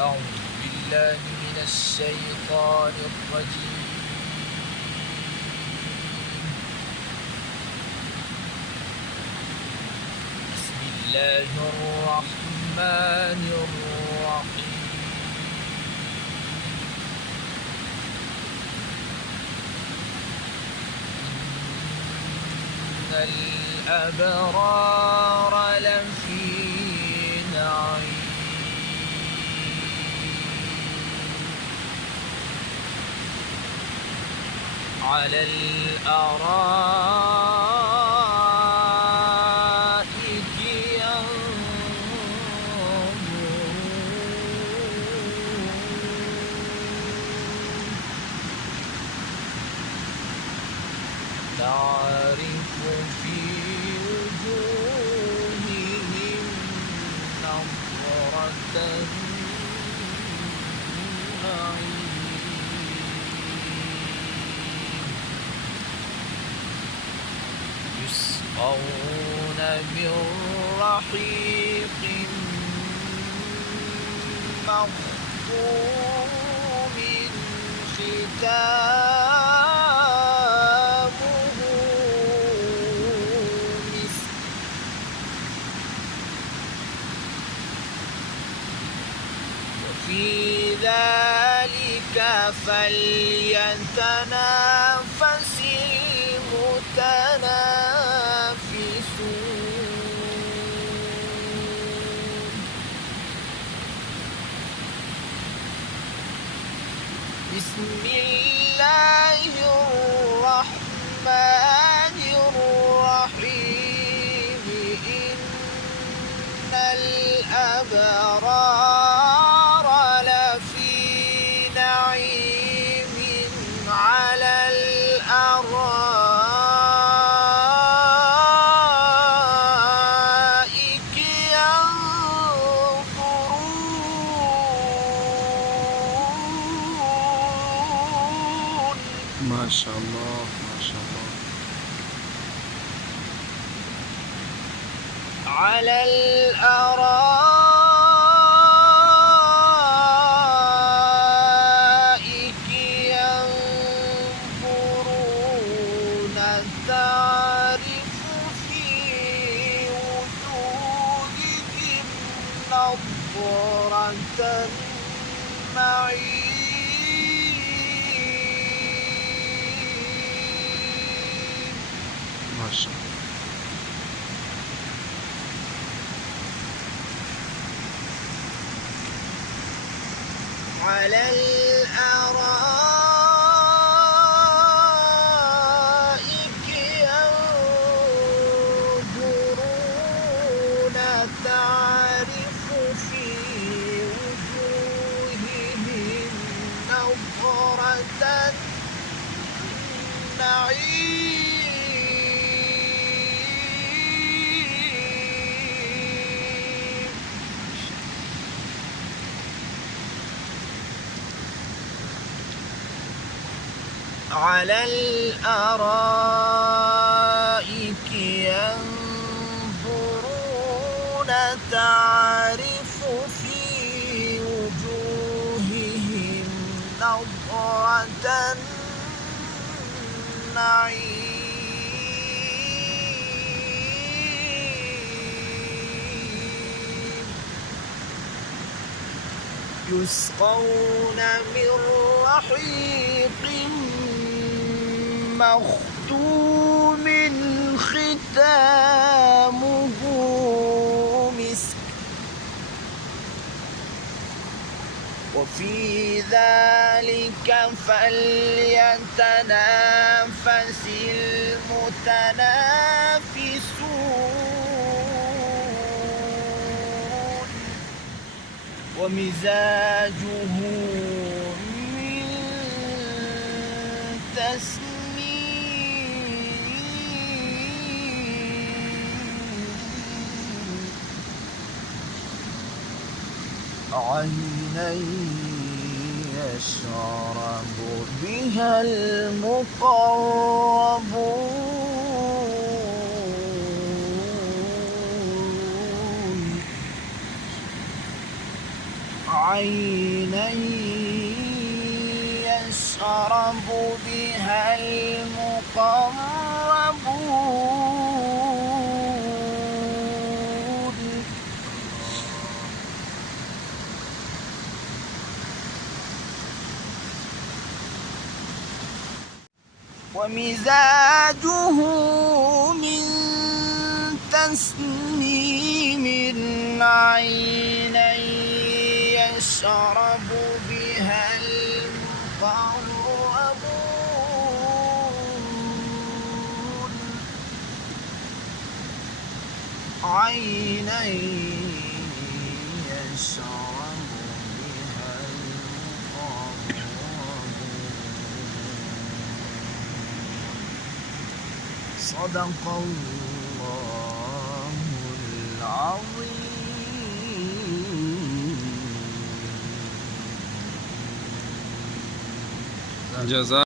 أعوذ بالله من الشيطان الرجيم. بسم الله الرحمن الرحيم. إن الأبرار لفي نعيم على الأرائك ينظرون تعرف في وجوههم نضرة النعيم يسقون من رحيق مختوم ختامه مسك وفي ذلك فليتنافس المتنافسون بسم الله الرحمن الرحيم إن الأبرار لفي نعيم على الأرائك ينظرون. ما شاء الله ما شاء الله. على الأرائك ينظرون تعرف في وجوههم نضرة النعيم ما شاء الله. على الأرائك ينظرون تعرف في وجوههم نضرة النعيم على الأرائك ينظرون تعرف في وجوههم نضرة النعيم يسقون من رحيق مختوم ختامه مسك وفي ذلك فليتنافس المتنافسون ومزاجه من تسنيم عينا يشرب بها المقربون عينا يشرب بها المقربون ومزاجه من تسنيم عينا يشرب بها المقربون عينا يشرب بها المقربون صدق الله العظيم. جزاك